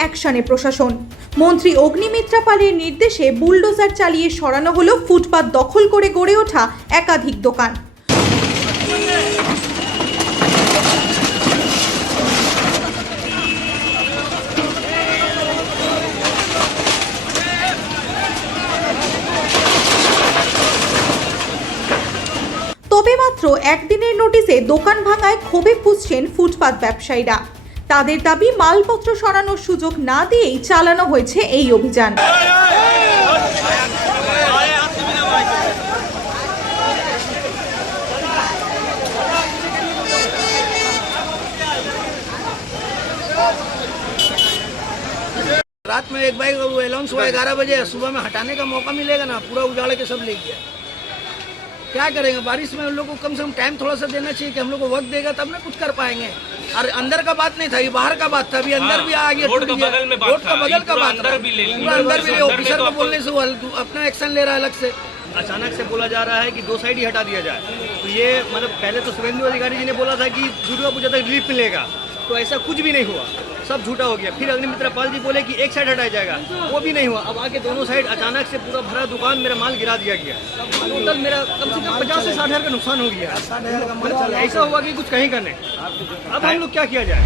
অ্যাকশনে প্রশাসন। মন্ত্রী অগ্নিমিত্রা পালের নির্দেশে বুলডোজার চালিয়ে সরানো হলো ফুটপাত দখল করে গড়ে ওঠা একাধিক দোকান। তবে মাত্র একদিনের নোটিশে দোকান ভাঙায় ক্ষোভে ফুঁসছেন ফুটপাত ব্যবসায়ীরা। তাদের দাবি, মালপত্র সরানোর সুযোগ না দিয়েই চালানো হয়েছে এই অভিযান। रात में एक बाइक अलाउंस हुआ 11 बजे, सुबह में हटाने का मौका मिलेगा ना, पूरा उजाड़ के सब ले गया। क्या करेंगे, बारिश में उन लोग को कम से कम टाइम थोड़ा सा देना चाहिए कि हम लोग को वक्त देगा तब ना कुछ कर पाएंगे। और अंदर का बात नहीं था, ये बाहर का बात था। अभी अंदर भी आ गया, रोड का बगल में बात था, बगल का बात अंदर भी ले लिया, अंदर भी ऑफिसर को बोलने से वो अपना एक्शन ले रहा है अलग से। अचानक से बोला जा रहा है कि 2 साइड ही हटा दिया जाए, तो ये मतलब पहले तो शुभेंदु अधिकारी जी ने बोला था कि दुर्गा पूजा तक रिलीफ मिलेगा, तो ऐसा कुछ भी नहीं हुआ, सब झूठा हो गया। फिर अग्निमित्रा पाल जी बोले कि एक साइड हटाया जाएगा, वो भी नहीं हुआ। अब आके दोनों साइड अचानक से पूरा भरा दुकान, मेरा माल गिरा दिया गया। टोटल मेरा कम से कम 50 से 60 हज़ार का नुकसान हो गया। ऐसा हुआ कि कुछ कहीं का नहीं। अब हम लोग क्या किया जाए।